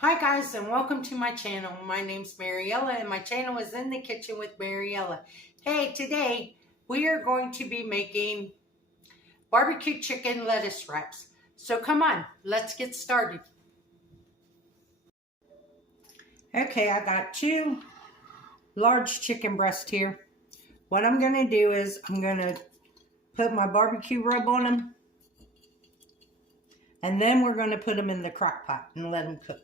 Hi guys, and welcome to my channel. My name's Mariella and my channel is In the Kitchen with Mariella. Hey, today we are going to be making barbecue chicken lettuce wraps. So come on, let's get started. Okay, I got 2 large chicken breasts here. What I'm going to do is I'm going to put my barbecue rub on them, and then we're going to put them in the crock pot and let them cook.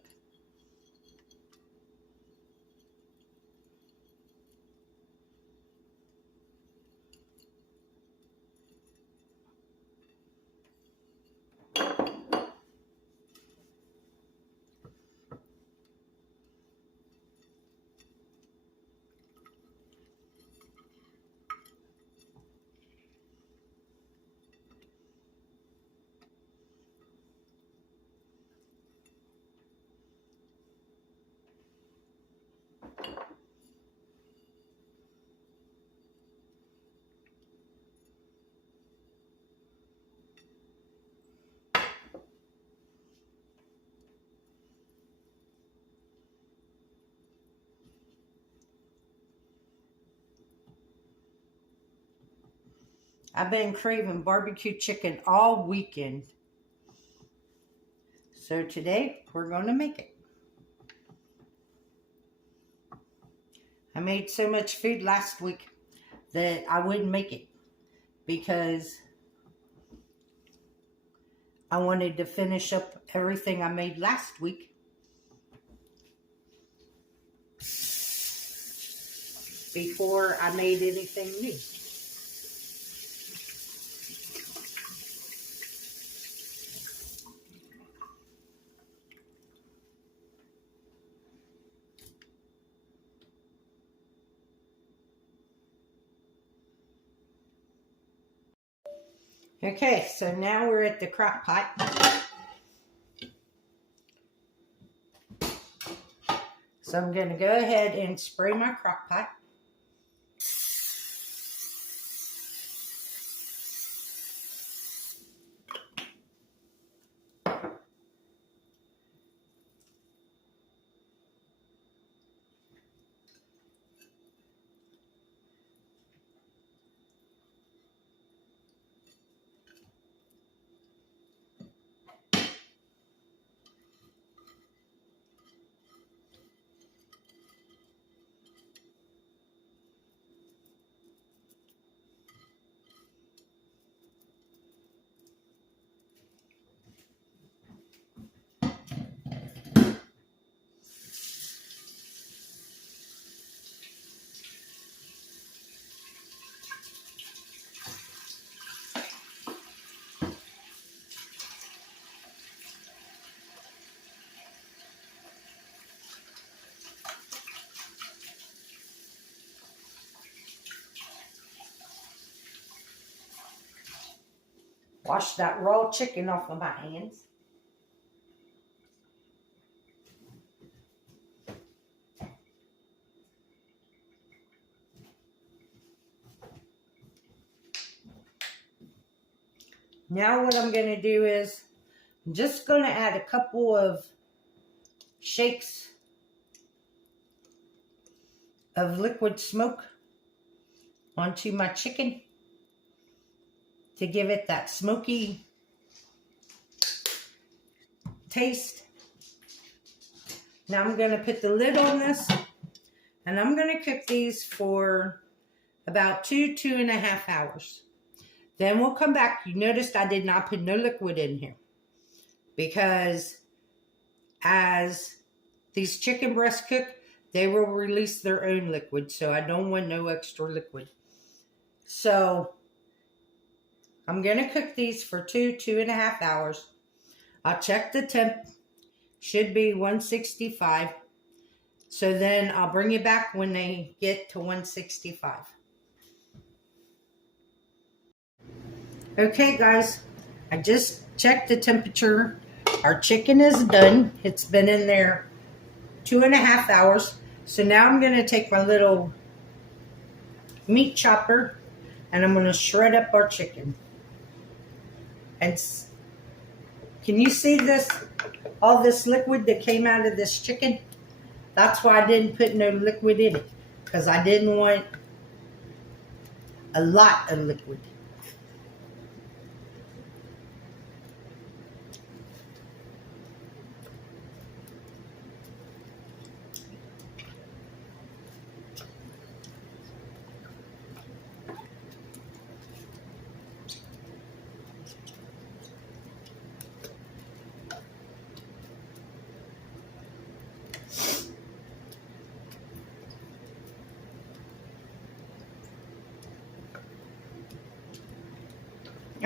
I've been craving barbecue chicken all weekend. So today we're going to make it. I made so much food last week that I wouldn't make it because I wanted to finish up everything I made last week before I made anything new. Okay, so now we're at the crock pot. So I'm going to go ahead and spray my crock pot. Wash that raw chicken off of my hands. Now what I'm going to do is I'm just going to add a couple of shakes of liquid smoke onto my chicken to give it that smoky taste. Now I'm going to put the lid on this, and I'm going to cook these for about 2.5 hours. Then we'll come back. You noticed I did not put no liquid in here because as these chicken breasts cook, they will release their own liquid, so I don't want no extra liquid. So I'm going to cook these for 2.5 hours. I'll check the temp. Should be 165. So then I'll bring you back when they get to 165. Okay, guys. I just checked the temperature. Our chicken is done. It's been in there 2.5 hours. So now I'm going to take my little meat chopper and I'm going to shred up our chicken and Can you see this? All this liquid that came out of this chicken? That's why I didn't put no liquid in it. Because I didn't want a lot of liquid.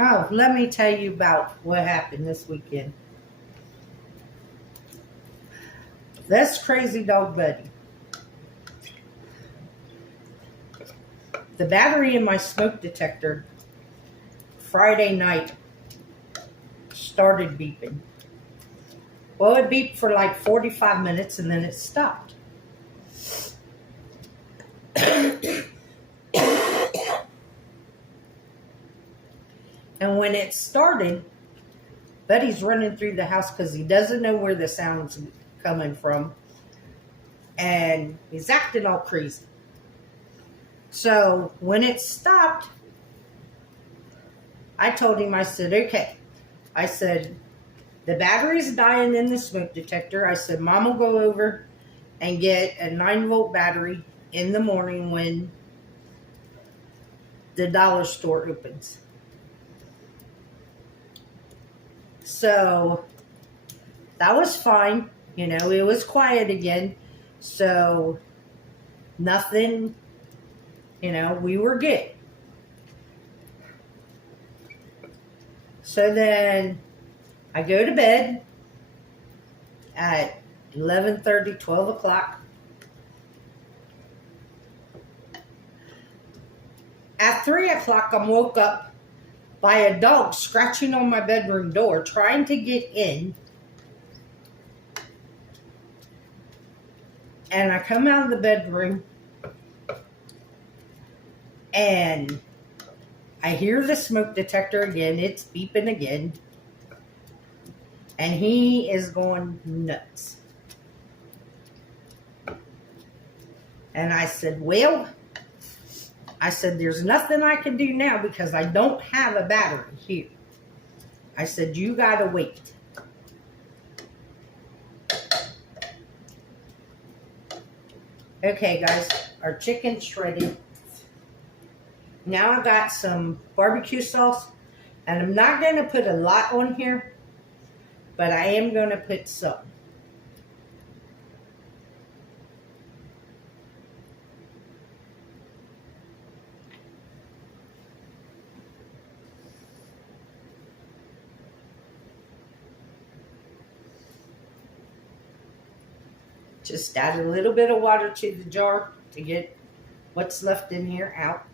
Oh, let me tell you about what happened this weekend. This crazy dog Buddy. The battery in my smoke detector Friday night started beeping. Well, it beeped for like 45 minutes and then it stopped. And when it started, Buddy's running through the house because he doesn't know where the sound's coming from. And he's acting all crazy. So when it stopped, I told him, I said, okay. I said, the battery's dying in the smoke detector. I said, Mom will go over and get a 9-volt battery in the morning when the dollar store opens. So that was fine. You know, it was quiet again. So nothing, you know, we were good. So then I go to bed at 11:30, 12 o'clock. At 3 o'clock, I'm woke up by a dog scratching on my bedroom door, trying to get in. And I come out of the bedroom, and I hear the smoke detector again. It's beeping again. And he is going nuts. And I said, well, there's nothing I can do now because I don't have a battery here. I said, you gotta wait. Okay, guys, our chicken's shredded. Now I got some barbecue sauce, and I'm not going to put a lot on here, but I am going to put some. Just add a little bit of water to the jar to get what's left in here out.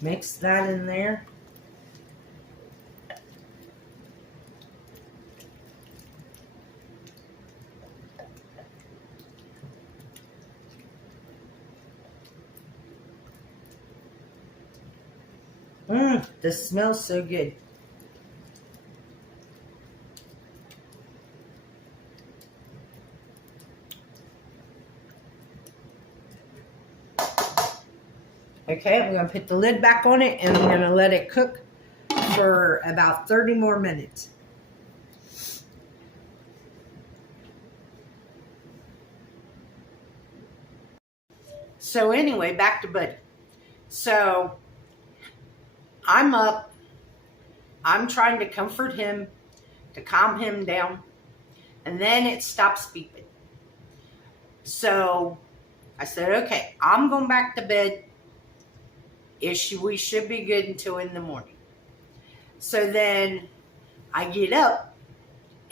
Mix that in there. This smells so good. Okay, I'm going to put the lid back on it, and I'm going to let it cook for about 30 more minutes. So anyway, back to Buddy. So I'm up. I'm trying to comfort him, to calm him down, and then it stops beeping. So I said, okay, I'm going back to bed. We should be good until in the morning. So then I get up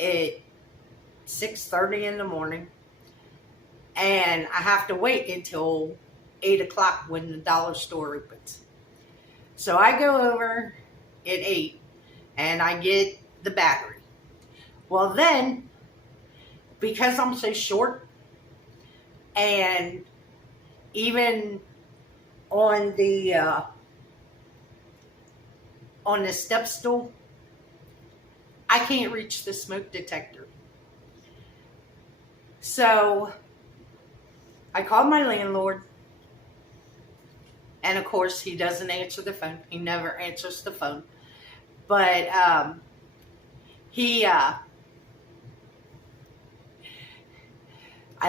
at 6:30 in the morning, and I have to wait until 8 o'clock when the dollar store opens. So I go over at 8 and I get the battery. Well, then, because I'm so short, and even on the step stool, I can't reach the smoke detector. So I called my landlord, and of course he doesn't answer the phone. He never answers the phone. But I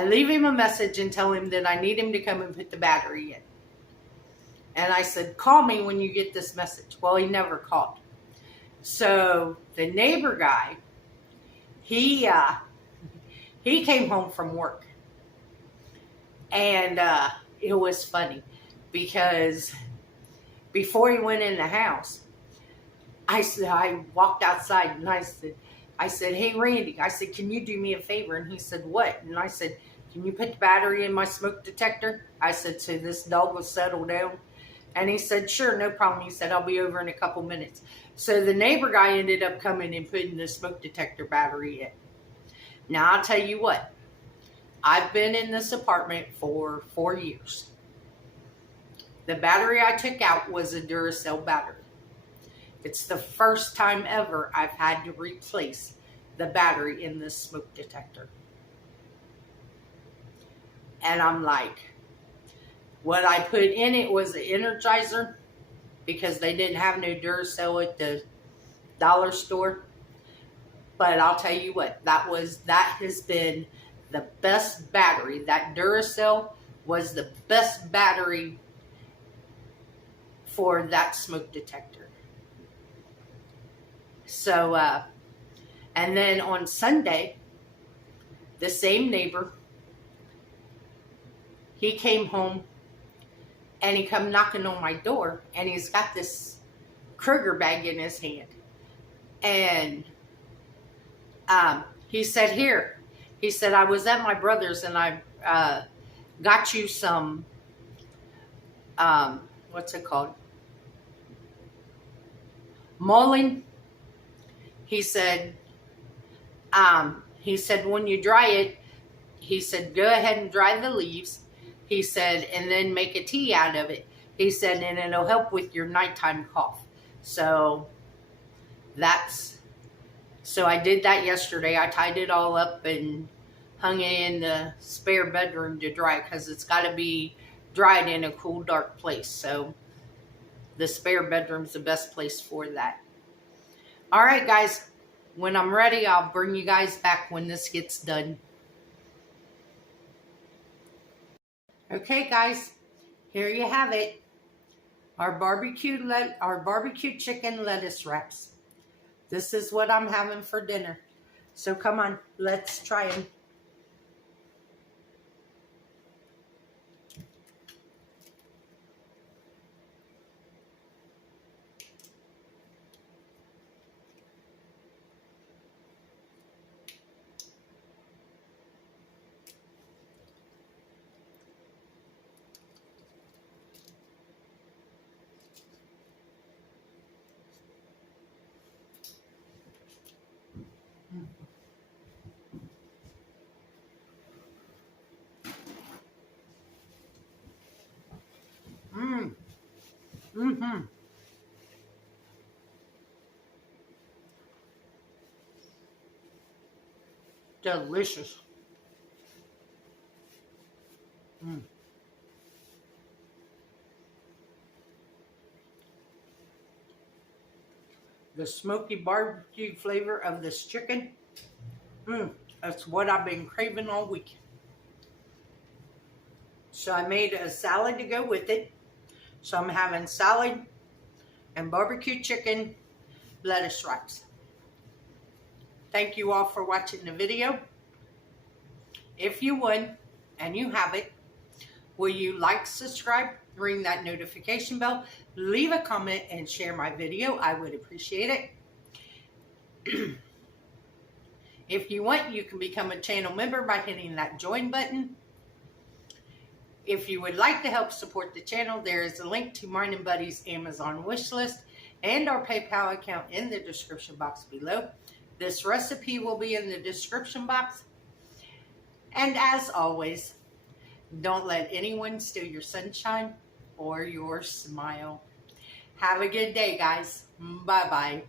leave him a message and tell him that I need him to come and put the battery in. And I said, call me when you get this message. Well, he never called. So the neighbor guy, he came home from work. And it was funny because before he went in the house, I walked outside and I said, hey, Randy, I said, can you do me a favor? And he said, what? And I said, can you put the battery in my smoke detector? I said, so this dog will settle down. And he said, sure, no problem. He said, I'll be over in a couple minutes. So the neighbor guy ended up coming and putting the smoke detector battery in. Now, I'll tell you what. I've been in this apartment for 4 years. The battery I took out was a Duracell battery. It's the first time ever I've had to replace the battery in this smoke detector. And I'm like, what I put in it was an Energizer because they didn't have no Duracell at the dollar store. But I'll tell you what, that has been the best battery. That Duracell was the best battery for that smoke detector. So, and then on Sunday, the same neighbor, he came home and he come knocking on my door and he's got this Kroger bag in his hand. And he said, here, he said, I was at my brother's and I got you some, what's it called? Mulling. He said, when you dry it, he said, go ahead and dry the leaves. He said, and then make a tea out of it. He said, and it'll help with your nighttime cough. So I did that yesterday. I tied it all up and hung it in the spare bedroom to dry because it's got to be dried in a cool, dark place. So the spare bedroom's the best place for that. All right, guys. When I'm ready, I'll bring you guys back when this gets done. Okay, guys. Here you have it. Our barbecue chicken lettuce wraps. This is what I'm having for dinner. So come on, let's try them. Delicious. The smoky barbecue flavor of this chicken. That's what I've been craving all week. So I made a salad to go with it. So I'm having salad and barbecue chicken lettuce wraps. Thank you all for watching the video. If you would, and you have it, will you like, subscribe, ring that notification bell, leave a comment, and share my video? I would appreciate it. If you want, you can become a channel member by hitting that join button. If you would like to help support the channel, there is a link to mine and Buddy's Amazon wish list and our PayPal account in the description box below. This recipe will be in the description box. And as always, don't let anyone steal your sunshine or your smile. Have a good day, guys. Bye-bye.